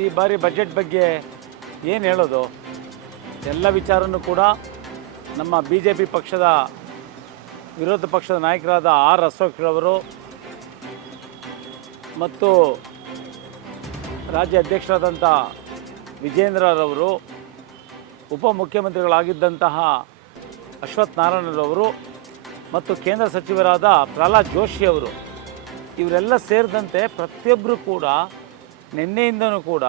ಈ ಬಾರಿ ಬಜೆಟ್ ಬಗ್ಗೆ ಏನು ಹೇಳೋದು? ಎಲ್ಲ ವಿಚಾರನೂ ಕೂಡ ನಮ್ಮ ಬಿ ಜೆ ಪಿ ಪಕ್ಷದ ವಿರೋಧ ಪಕ್ಷದ ನಾಯಕರಾದ ಆರ್ ಅಶೋಕ್ರವರು ಮತ್ತು ರಾಜ್ಯ ಅಧ್ಯಕ್ಷರಾದಂಥ ವಿಜೇಂದ್ರರವರು, ಉಪಮುಖ್ಯಮಂತ್ರಿಗಳಾಗಿದ್ದಂತಹ ಅಶ್ವಥ್ ನಾರಾಯಣರವರು ಮತ್ತು ಕೇಂದ್ರ ಸಚಿವರಾದ ಪ್ರಹ್ಲಾದ್ ಜೋಶಿಯವರು, ಇವರೆಲ್ಲ ಸೇರಿದಂತೆ ಪ್ರತಿಯೊಬ್ಬರು ಕೂಡ ನಿನ್ನೆಯಿಂದನೂ ಕೂಡ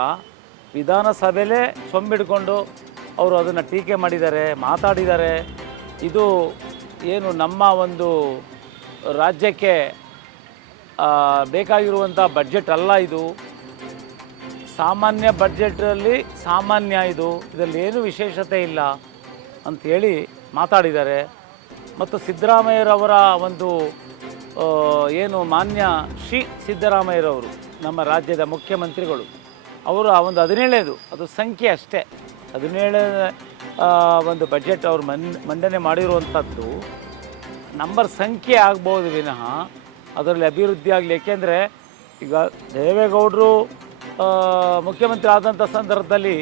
ವಿಧಾನಸಭೆಯಲ್ಲೇ ಸೊಂಬಿಡ್ಕೊಂಡು ಅವರು ಅದನ್ನು ಟೀಕೆ ಮಾಡಿದ್ದಾರೆ, ಮಾತಾಡಿದ್ದಾರೆ. ಇದು ಏನು ನಮ್ಮ ಒಂದು ರಾಜ್ಯಕ್ಕೆ ಬೇಕಾಗಿರುವಂಥ ಬಡ್ಜೆಟ್ ಅಲ್ಲ, ಇದು ಸಾಮಾನ್ಯ ಬಡ್ಜೆಟಲ್ಲಿ ಸಾಮಾನ್ಯ, ಇದರಲ್ಲಿ ಏನು ವಿಶೇಷತೆ ಇಲ್ಲ ಅಂಥೇಳಿ ಮಾತಾಡಿದ್ದಾರೆ. ಮತ್ತು ಸಿದ್ದರಾಮಯ್ಯರವರ ಒಂದು ಏನು ಮಾನ್ಯ ಶ್ರೀ ಸಿದ್ದರಾಮಯ್ಯರವರು ನಮ್ಮ ರಾಜ್ಯದ ಮುಖ್ಯಮಂತ್ರಿಗಳು, ಅವರು ಆ ಒಂದು 17ನೇದು ಅದು ಸಂಖ್ಯೆ ಅಷ್ಟೇ, 17ನೇ ಒಂದು ಬಜೆಟ್ ಅವರು ಮಂಡನೆ ಮಾಡಿರುವಂಥದ್ದು ನಂಬರ್ ಸಂಖ್ಯೆ ಆಗ್ಬೋದು ವಿನಃ ಅದರಲ್ಲಿ ಅಭಿವೃದ್ಧಿ ಆಗಲಿ. ಏಕೆಂದರೆ ಈಗ ದೇವೇಗೌಡರು ಮುಖ್ಯಮಂತ್ರಿ ಆದಂಥ ಸಂದರ್ಭದಲ್ಲಿ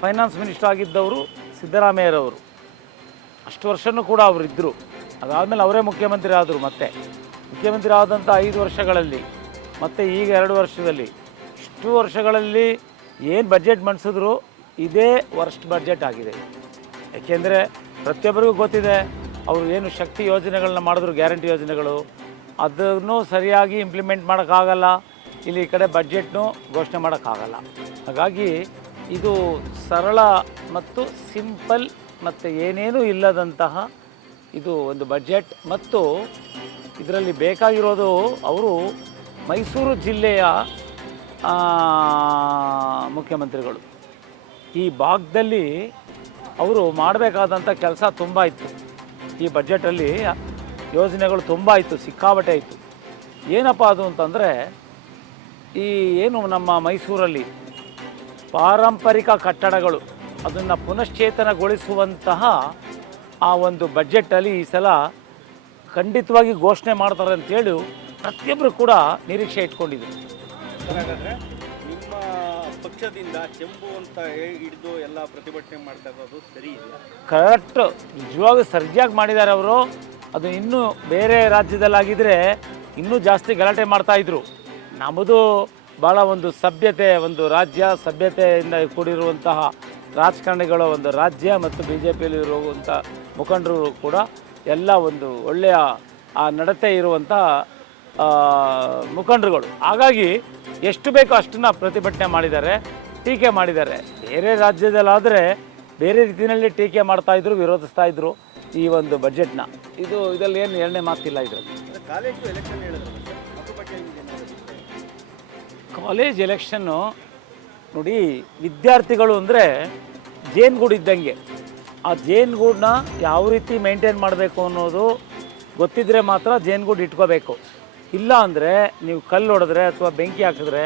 ಫೈನಾನ್ಸ್ ಮಿನಿಸ್ಟರ್ ಆಗಿದ್ದವರು ಸಿದ್ದರಾಮಯ್ಯರವರು, ಅಷ್ಟು ವರ್ಷವೂ ಕೂಡ ಅವರಿದ್ದರು. ಅದಾದಮೇಲೆ ಅವರೇ ಮುಖ್ಯಮಂತ್ರಿ ಆದರು. ಮತ್ತೆ ಮುಖ್ಯಮಂತ್ರಿ ಆದಂಥ 5 ವರ್ಷಗಳಲ್ಲಿ ಮತ್ತು ಈಗ 2 ವರ್ಷದಲ್ಲಿ, ಇಷ್ಟು ವರ್ಷಗಳಲ್ಲಿ ಏನು ಬಜೆಟ್ ಮಂಡಿಸಿದ್ರು ಇದೇ ವರ್ಸ್ಟ್ ಬಜೆಟ್ ಆಗಿದೆ. ಏಕೆಂದರೆ ಪ್ರತಿಯೊಬ್ಬರಿಗೂ ಗೊತ್ತಿದೆ ಅವರು ಏನು ಶಕ್ತಿ ಯೋಜನೆಗಳನ್ನ ಮಾಡಿದ್ರು, ಗ್ಯಾರಂಟಿ ಯೋಜನೆಗಳು, ಅದನ್ನು ಸರಿಯಾಗಿ ಇಂಪ್ಲಿಮೆಂಟ್ ಮಾಡೋಕ್ಕಾಗಲ್ಲ. ಇಲ್ಲಿ ಈ ಕಡೆ ಬಡ್ಜೆಟ್ನು ಘೋಷಣೆ ಮಾಡೋಕ್ಕಾಗಲ್ಲ. ಹಾಗಾಗಿ ಇದು ಸರಳ ಮತ್ತು ಸಿಂಪಲ್ ಮತ್ತು ಏನೇನೂ ಇಲ್ಲದಂತಹ ಇದು ಒಂದು ಬಜೆಟ್. ಮತ್ತು ಇದರಲ್ಲಿ ಬೇಕಾಗಿರೋದು, ಅವರು ಮೈಸೂರು ಜಿಲ್ಲೆಯ ಮುಖ್ಯಮಂತ್ರಿಗಳು, ಈ ಭಾಗದಲ್ಲಿ ಅವರು ಮಾಡಬೇಕಾದಂಥ ಕೆಲಸ ತುಂಬ ಇತ್ತು. ಈ ಬಜೆಟಲ್ಲಿ ಯೋಜನೆಗಳು ತುಂಬ ಇತ್ತು, ಸಿಕ್ಕಾಬಟ್ಟೆ ಇತ್ತು. ಏನಪ್ಪ ಅದು ಅಂತಂದರೆ, ಈ ಏನು ನಮ್ಮ ಮೈಸೂರಲ್ಲಿ ಪಾರಂಪರಿಕ ಕಟ್ಟಡಗಳು ಅದನ್ನು ಪುನಶ್ಚೇತನಗೊಳಿಸುವಂತಹ ಆ ಒಂದು ಬಜೆಟಲ್ಲಿ ಈ ಸಲ ಖಂಡಿತವಾಗಿ ಘೋಷಣೆ ಮಾಡ್ತಾರೆ ಅಂತೇಳಿ ಪ್ರತಿಯೊಬ್ಬರು ಕೂಡ ನಿರೀಕ್ಷೆ ಇಟ್ಕೊಂಡಿದ್ರು. ಹಾಗಾದರೆ ನಿಮ್ಮ ಪಕ್ಷದಿಂದ ಚೆಂಬು ಅಂತ ಹಿಡಿದು ಎಲ್ಲ ಪ್ರತಿಭಟನೆ ಮಾಡ್ತಾ ಇರೋದು ಸರಿ ಇಲ್ಲ? ಕರೆಕ್ಟ್, ನಿಜವಾಗೂ ಸರಿಯಾಗಿ ಮಾಡಿದ್ದಾರೆ ಅವರು. ಅದು ಇನ್ನೂ ಬೇರೆ ರಾಜ್ಯದಲ್ಲಾಗಿದ್ದರೆ ಇನ್ನೂ ಜಾಸ್ತಿ ಗಲಾಟೆ ಮಾಡ್ತಾಯಿದ್ರು. ನಮ್ಮದು ಭಾಳ ಒಂದು ಸಭ್ಯತೆ, ಒಂದು ರಾಜ್ಯ, ಸಭ್ಯತೆಯಿಂದ ಕೂಡಿರುವಂತಹ ರಾಜಕಾರಣಿಗಳ ಒಂದು ರಾಜ್ಯ ಮತ್ತು ಬಿ ಜೆ ಪಿಯಲ್ಲಿ ಇರುವಂಥ ಮುಖಂಡರು ಕೂಡ ಎಲ್ಲ ಒಂದು ಒಳ್ಳೆಯ ಆ ನಡತೆ ಇರುವಂಥ ಮುಖಂಡರುಗಳು. ಹಾಗಾಗಿ ಎಷ್ಟು ಬೇಕೋ ಅಷ್ಟನ್ನು ಪ್ರತಿಭಟನೆ ಮಾಡಿದ್ದಾರೆ, ಟೀಕೆ ಮಾಡಿದ್ದಾರೆ. ಬೇರೆ ರಾಜ್ಯದಲ್ಲಾದರೆ ಬೇರೆ ರೀತಿಯಲ್ಲಿ ಟೀಕೆ ಮಾಡ್ತಾಯಿದ್ರು, ವಿರೋಧಿಸ್ತಾಯಿದ್ರು ಈ ಒಂದು ಬಜೆಟ್ನ. ಇದರಲ್ಲಿ ಏನು ಎರಡನೇ ಮಾತಿಲ್ಲ. ಇದರಲ್ಲಿ ಕಾಲೇಜು ಎಲೆಕ್ಷನ್ ಹೇಳಿದ್ರು, ಅದ್ರ ಬಗ್ಗೆ ಕಾಲೇಜ್ ಎಲೆಕ್ಷನ್ನು ನೋಡಿ, ವಿದ್ಯಾರ್ಥಿಗಳು ಅಂದರೆ ಜೇನುಗೂಡು ಇದ್ದಂಗೆ. ಆ ಜೇನುಗೂಡನ್ನ ಯಾವ ರೀತಿ ಮೇಂಟೈನ್ ಮಾಡಬೇಕು ಅನ್ನೋದು ಗೊತ್ತಿದ್ದರೆ ಮಾತ್ರ ಜೇನುಗೂಡು ಇಟ್ಕೋಬೇಕು. ಇಲ್ಲ ಅಂದರೆ ನೀವು ಕಲ್ಲು ಹೊಡೆದ್ರೆ ಅಥವಾ ಬೆಂಕಿ ಹಾಕಿದ್ರೆ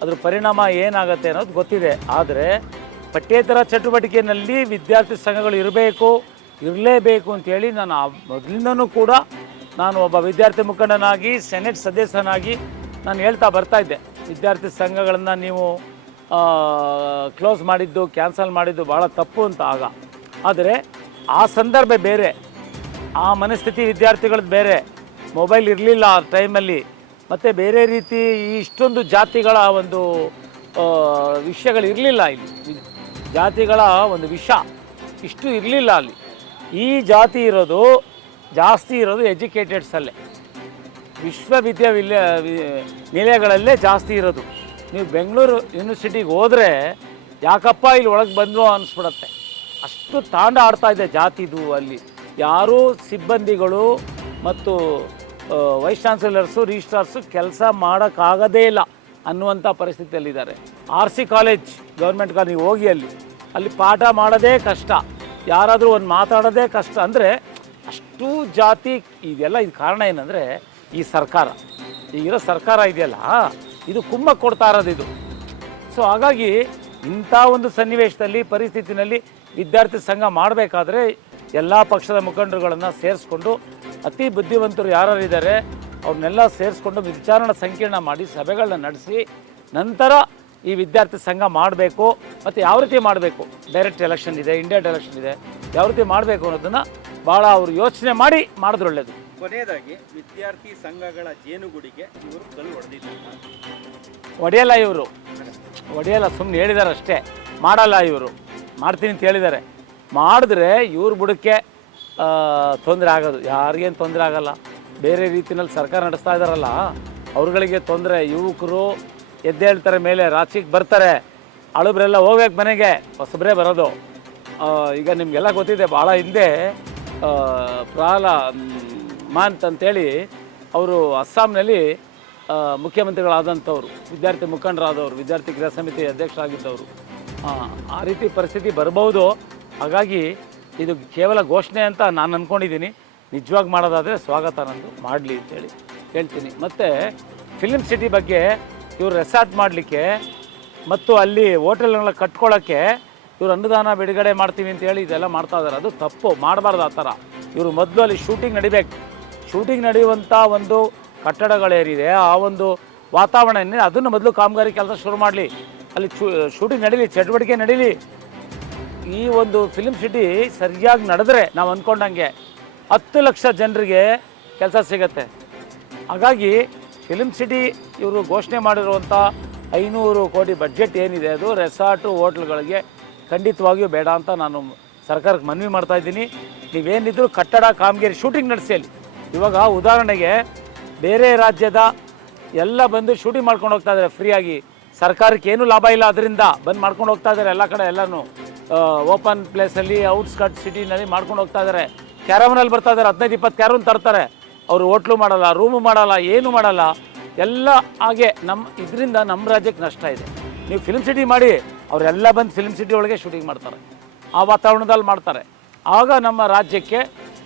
ಅದ್ರ ಪರಿಣಾಮ ಏನಾಗುತ್ತೆ ಅನ್ನೋದು ಗೊತ್ತಿದೆ. ಆದರೆ ಪಠ್ಯೇತರ ಚಟುವಟಿಕೆಯಲ್ಲಿ ವಿದ್ಯಾರ್ಥಿ ಸಂಘಗಳು ಇರಲೇಬೇಕು ಅಂಥೇಳಿ ನಾನು ಮೊದಲಿಂದನೂ ಕೂಡ ನಾನು ಒಬ್ಬ ವಿದ್ಯಾರ್ಥಿ ಮುಖಂಡನಾಗಿ, ಸೆನೆಟ್ ಸದಸ್ಯನಾಗಿ ನಾನು ಹೇಳ್ತಾ ಬರ್ತಾಯಿದ್ದೆ, ವಿದ್ಯಾರ್ಥಿ ಸಂಘಗಳನ್ನು ನೀವು ಕ್ಲೋಸ್ ಮಾಡಿದ್ದು, ಕ್ಯಾನ್ಸಲ್ ಮಾಡಿದ್ದು ಭಾಳ ತಪ್ಪು ಅಂತ ಆಗ. ಆದರೆ ಆ ಸಂದರ್ಭ ಬೇರೆ, ಆ ಮನಸ್ಥಿತಿ ವಿದ್ಯಾರ್ಥಿಗಳದ್ದು ಬೇರೆ. ಮೊಬೈಲ್ ಇರಲಿಲ್ಲ ಆ ಟೈಮಲ್ಲಿ, ಮತ್ತು ಬೇರೆ ರೀತಿ ಇಷ್ಟೊಂದು ಜಾತಿಗಳ ಒಂದು ವಿಷಯಗಳಿರಲಿಲ್ಲ. ಇಲ್ಲಿ ಜಾತಿಗಳ ಒಂದು ವಿಷ ಇಷ್ಟು ಇರಲಿಲ್ಲ ಅಲ್ಲಿ. ಈ ಜಾತಿ ಜಾಸ್ತಿ ಇರೋದು ಎಜುಕೇಟೆಡ್ಸಲ್ಲೇ, ನಿಲಯಗಳಲ್ಲೇ ಜಾಸ್ತಿ ಇರೋದು. ನೀವು ಬೆಂಗಳೂರು ಯೂನಿವರ್ಸಿಟಿಗೆ ಹೋದರೆ ಯಾಕಪ್ಪ ಇಲ್ಲಿ ಒಳಗೆ ಬಂದ್ವು ಅನ್ನಿಸ್ಬಿಡತ್ತೆ, ಅಷ್ಟು ತಾಂಡ ಆಡ್ತಾಯಿದೆ ಜಾತಿದು. ಅಲ್ಲಿ ಯಾರೂ ಸಿಬ್ಬಂದಿಗಳು ಮತ್ತು ವೈಸ್ ಚಾನ್ಸಲರ್ಸು, ರಿಜಿಸ್ಟ್ರಾರ್ಸು ಕೆಲಸ ಮಾಡೋಕ್ಕಾಗೋದೇ ಇಲ್ಲ ಅನ್ನುವಂಥ ಪರಿಸ್ಥಿತಿಯಲ್ಲಿದ್ದಾರೆ. RC ಕಾಲೇಜ್, ಗೌರ್ಮೆಂಟ್ ಕಾಲೇಜ್, ನೀವು ಹೋಗಿ ಅಲ್ಲಿ ಪಾಠ ಮಾಡೋದೇ ಕಷ್ಟ, ಯಾರಾದರೂ ಒಂದು ಮಾತಾಡೋದೇ ಕಷ್ಟ. ಅಂದರೆ ಅಷ್ಟು ಜಾತಿ ಇದೆಲ್ಲ. ಇದು ಕಾರಣ ಏನಂದರೆ ಈ ಸರ್ಕಾರ, ಈಗಿರೋ ಸರ್ಕಾರ ಇದೆಯಲ್ಲ, ಇದು ಕುಮ್ಮಕ್ಕೆ ಕೊಡ್ತಾ ಇರೋದು ಇದು. ಸೊ ಹಾಗಾಗಿ ಇಂಥ ಒಂದು ಸನ್ನಿವೇಶದಲ್ಲಿ, ಪರಿಸ್ಥಿತಿನಲ್ಲಿ ವಿದ್ಯಾರ್ಥಿ ಸಂಘ ಮಾಡಬೇಕಾದ್ರೆ ಎಲ್ಲ ಪಕ್ಷದ ಮುಖಂಡರುಗಳನ್ನು ಸೇರಿಸ್ಕೊಂಡು, ಅತಿ ಬುದ್ಧಿವಂತರು ಯಾರಿದ್ದಾರೆ ಅವ್ರನ್ನೆಲ್ಲ ಸೇರಿಸ್ಕೊಂಡು ವಿಚಾರಣಾ ಸಂಕಿರಣ ಮಾಡಿ ಸಭೆಗಳನ್ನ ನಡೆಸಿ ನಂತರ ಈ ವಿದ್ಯಾರ್ಥಿ ಸಂಘ ಮಾಡಬೇಕು ಮತ್ತು ಯಾವ ರೀತಿ ಮಾಡಬೇಕು, ಡೈರೆಕ್ಟ್ ಎಲೆಕ್ಷನ್ ಇದೆ, ಇಂಡಿಯಾ ಎಲೆಕ್ಷನ್ ಇದೆ, ಯಾವ ರೀತಿ ಮಾಡಬೇಕು ಅನ್ನೋದನ್ನು ಭಾಳ ಅವರು ಯೋಚನೆ ಮಾಡಿ ಮಾಡಿದ್ರೆ ಒಳ್ಳೆಯದು. ಕೊನೆಯದಾಗಿ ವಿದ್ಯಾರ್ಥಿ ಸಂಘಗಳ ಜೇನುಗೂಡಿಗೆ ಇವರು ಕಲ್ಲು ಹೊಡೆದಿದ್ದಾರೆ. ಹೊಡೆಯಲ್ಲ ಇವರು, ಹೊಡೆಯಲ್ಲ, ಸುಮ್ಮನೆ ಹೇಳಿದ್ದಾರೆ ಅಷ್ಟೇ, ಮಾಡಲ್ಲ ಇವರು. ಮಾಡ್ತೀನಿ ಅಂತ ಹೇಳಿದ್ದಾರೆ. ಮಾಡಿದ್ರೆ ಇವ್ರ ಬುಡಕ್ಕೆ ತೊಂದರೆ ಆಗೋದು, ಯಾರಿಗೇನು ತೊಂದರೆ ಆಗಲ್ಲ. ಬೇರೆ ರೀತಿಯಲ್ಲಿ ಸರ್ಕಾರ ನಡೆಸ್ತಾ ಇದ್ದಾರಲ್ಲ ಅವ್ರುಗಳಿಗೆ ತೊಂದರೆ. ಯುವಕರು ಎದ್ದೇಳ್ತಾರೆ, ಮೇಲೆ ರಾಜಕೀಯಕ್ಕೆ ಬರ್ತಾರೆ, ಅಳುಬ್ರೆಲ್ಲ ಹೋಗ್ಬೇಕು ಮನೆಗೆ, ಹೊಸಬ್ರೇ ಬರೋದು. ಈಗ ನಿಮಗೆಲ್ಲ ಗೊತ್ತಿದೆ, ಭಾಳ ಹಿಂದೆ ಮಾಂತ್ ಅಂತೇಳಿ ಅವರು ಅಸ್ಸಾಂನಲ್ಲಿ ಮುಖ್ಯಮಂತ್ರಿಗಳಾದಂಥವ್ರು, ವಿದ್ಯಾರ್ಥಿ ಮುಖಂಡರಾದವರು, ವಿದ್ಯಾರ್ಥಿ ಕ್ರೀಡಾ ಸಮಿತಿ ಅಧ್ಯಕ್ಷರಾಗಿದ್ದವರು. ಆ ರೀತಿ ಪರಿಸ್ಥಿತಿ ಬರ್ಬೋದು. ಹಾಗಾಗಿ ಇದು ಕೇವಲ ಘೋಷಣೆ ಅಂತ ನಾನು ಅಂದ್ಕೊಂಡಿದ್ದೀನಿ. ನಿಜವಾಗಿ ಮಾಡೋದಾದರೆ ಸ್ವಾಗತ ನಂದು, ಮಾಡಲಿ ಅಂತೇಳಿ ಹೇಳ್ತೀನಿ. ಮತ್ತು ಫಿಲ್ಮ್ ಸಿಟಿ ಬಗ್ಗೆ ಇವರು ರೆಸಾರ್ಟ್ ಮಾಡಲಿಕ್ಕೆ ಮತ್ತು ಅಲ್ಲಿ ಹೋಟೆಲ್ಗಳನ್ನ ಕಟ್ಕೊಳ್ಳೋಕ್ಕೆ ಇವರು ಅನುದಾನ ಬಿಡುಗಡೆ ಮಾಡ್ತೀವಿ ಅಂತೇಳಿ ಇದೆಲ್ಲ ಮಾಡ್ತಾ ಇದ್ದಾರೆ. ಅದು ತಪ್ಪು, ಮಾಡಬಾರ್ದು ಆ ಥರ. ಇವರು ಮೊದಲು ಅಲ್ಲಿ ಶೂಟಿಂಗ್ ನಡಿಬೇಕು. ಶೂಟಿಂಗ್ ನಡೆಯುವಂಥ ಒಂದು ಕಟ್ಟಡಗಳೇನಿದೆ, ಆ ಒಂದು ವಾತಾವರಣ ಏನಿದೆ, ಅದನ್ನು ಮೊದಲು ಕಾಮಗಾರಿ ಕೆಲಸ ಶುರು ಮಾಡಲಿ. ಅಲ್ಲಿ ಶೂಟಿಂಗ್ ನಡೀಲಿ, ಚಟುವಟಿಕೆ ನಡೀಲಿ. ಈ ಒಂದು ಫಿಲ್ಮ್ ಸಿಟಿ ಸರಿಯಾಗಿ ನಡೆದ್ರೆ ನಾವು ಅಂದ್ಕೊಂಡಂಗೆ 10 ಲಕ್ಷ ಜನರಿಗೆ ಕೆಲಸ ಸಿಗತ್ತೆ. ಹಾಗಾಗಿ ಫಿಲ್ಮ್ ಸಿಟಿ ಇವರು ಘೋಷಣೆ ಮಾಡಿರುವಂಥ 500 ಕೋಟಿ ಬಡ್ಜೆಟ್ ಏನಿದೆ, ಅದು ರೆಸಾರ್ಟು ಹೋಟ್ಲ್ಗಳಿಗೆ ಖಂಡಿತವಾಗಿಯೂ ಬೇಡ ಅಂತ ನಾನು ಸರ್ಕಾರಕ್ಕೆ ಮನವಿ ಮಾಡ್ತಾಯಿದ್ದೀನಿ. ನೀವೇನಿದ್ರು ಕಟ್ಟಡ ಕಾಮಗಾರಿ ಶೂಟಿಂಗ್ ನಡೆಸಿ ಅಲ್ಲಿ. ಇವಾಗ ಉದಾಹರಣೆಗೆ ಬೇರೆ ರಾಜ್ಯದ ಎಲ್ಲ ಬಂದು ಶೂಟಿಂಗ್ ಮಾಡ್ಕೊಂಡು ಹೋಗ್ತಾ ಇದ್ದಾರೆ ಫ್ರೀಯಾಗಿ. ಸರ್ಕಾರಕ್ಕೆ ಏನೂ ಲಾಭ ಇಲ್ಲ, ಅದರಿಂದ ಬಂದು ಮಾಡ್ಕೊಂಡು ಹೋಗ್ತಾ ಇದ್ದಾರೆ. ಎಲ್ಲ ಕಡೆ ಎಲ್ಲನೂ ಓಪನ್ ಪ್ಲೇಸಲ್ಲಿ, ಔಟ್ಸ್ಕಟ್ ಸಿಟಿನಲ್ಲಿ ಮಾಡ್ಕೊಂಡು ಹೋಗ್ತಾ ಇದ್ದಾರೆ. ಕ್ಯಾರವನಲ್ಲಿ ಬರ್ತಾ ಇದ್ದಾರೆ, 15-20 ಕ್ಯಾರವನ್ ತರ್ತಾರೆ. ಅವರು ಹೋಟ್ಲು ಮಾಡಲ್ಲ, ರೂಮು ಮಾಡಲ್ಲ, ಏನು ಮಾಡಲ್ಲ. ಎಲ್ಲ ಹಾಗೆ ಇದರಿಂದ ನಮ್ಮ ರಾಜ್ಯಕ್ಕೆ ನಷ್ಟ ಇದೆ. ನೀವು ಫಿಲ್ಮ್ ಸಿಟಿ ಮಾಡಿ, ಅವರೆಲ್ಲ ಬಂದು ಫಿಲ್ಮ್ ಸಿಟಿ ಒಳಗೆ ಶೂಟಿಂಗ್ ಮಾಡ್ತಾರೆ, ಆ ವಾತಾವರಣದಲ್ಲಿ ಮಾಡ್ತಾರೆ. ಆಗ ನಮ್ಮ ರಾಜ್ಯಕ್ಕೆ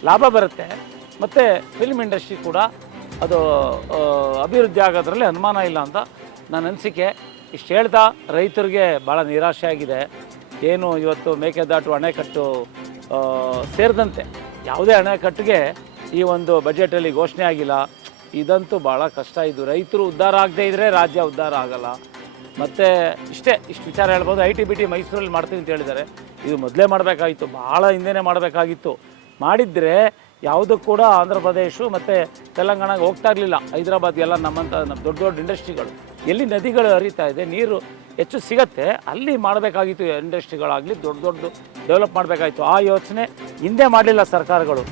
ಲಾಭ ಬರುತ್ತೆ, ಮತ್ತು ಫಿಲ್ಮ್ ಇಂಡಸ್ಟ್ರಿ ಕೂಡ ಅದು ಅಭಿವೃದ್ಧಿ ಆಗೋದ್ರಲ್ಲಿ ಅನುಮಾನ ಇಲ್ಲ ಅಂತ ನನ್ನ ಅನಿಸಿಕೆ. ಇಷ್ಟು ಹೇಳ್ತಾ ರೈತರಿಗೆ ಭಾಳ ನಿರಾಶೆ ಆಗಿದೆ. ಏನು ಇವತ್ತು ಮೇಕೆದಾಟು ಅಣೆಕಟ್ಟು ಸೇರಿದಂತೆ ಯಾವುದೇ ಅಣೆಕಟ್ಟಿಗೆ ಈ ಒಂದು ಬಜೆಟಲ್ಲಿ ಘೋಷಣೆ ಆಗಿಲ್ಲ. ಇದಂತೂ ಭಾಳ ಕಷ್ಟ. ಇದು ರೈತರು ಉದ್ಧಾರ ಆಗದೇ ಇದ್ದರೆ ರಾಜ್ಯ ಉದ್ಧಾರ ಆಗಲ್ಲ. ಮತ್ತು ಇಷ್ಟು ವಿಚಾರ ಹೇಳ್ಬೋದು. ITBT ಮೈಸೂರಲ್ಲಿ ಮಾಡ್ತೀನಿ ಅಂತ ಹೇಳಿದ್ದಾರೆ. ಇದು ಮೊದಲೇ ಮಾಡಬೇಕಾಗಿತ್ತು, ಭಾಳ ಹಿಂದೆನೇ ಮಾಡಬೇಕಾಗಿತ್ತು. ಮಾಡಿದರೆ ಯಾವುದೂ ಕೂಡ ಆಂಧ್ರ ಪ್ರದೇಶ ಮತ್ತು ತೆಲಂಗಾಣಗೆ ಹೋಗ್ತಾ ಇರಲಿಲ್ಲ. ಹೈದರಾಬಾದ್ ಎಲ್ಲ ನಮ್ಮ ದೊಡ್ಡ ದೊಡ್ಡ ಇಂಡಸ್ಟ್ರಿಗಳು ಎಲ್ಲಿ ನದಿಗಳು ಹರಿತಾ ಇದೆ, ನೀರು ಹೆಚ್ಚು ಸಿಗತ್ತೆ, ಅಲ್ಲಿ ಮಾಡಬೇಕಾಗಿತ್ತು. ಇಂಡಸ್ಟ್ರಿಗಳಾಗಲಿ ದೊಡ್ಡ ಡೆವಲಪ್ ಮಾಡಬೇಕಾಗಿತ್ತು. ಆ ಯೋಚನೆ ಹಿಂದೆ ಮಾಡಲಿಲ್ಲ ಸರ್ಕಾರಗಳು.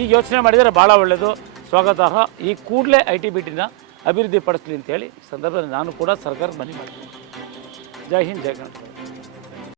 ಈ ಯೋಚನೆ ಮಾಡಿದರೆ ಭಾಳ ಒಳ್ಳೆಯದು, ಸ್ವಾಗತಾರ್ಹ. ಈ ಕೂಡಲೇ ITBTನ ಅಭಿವೃದ್ಧಿ ಪಡಿಸಲಿ ಅಂತೇಳಿ ಸಂದರ್ಭದಲ್ಲಿ ನಾನು ಕೂಡ ಸರ್ಕಾರಕ್ಕೆ ಮನವಿ ಮಾಡ್ತೀನಿ. ಜೈ ಹಿಂದ್, ಜೈ ಕರ್ನಾಟಕ.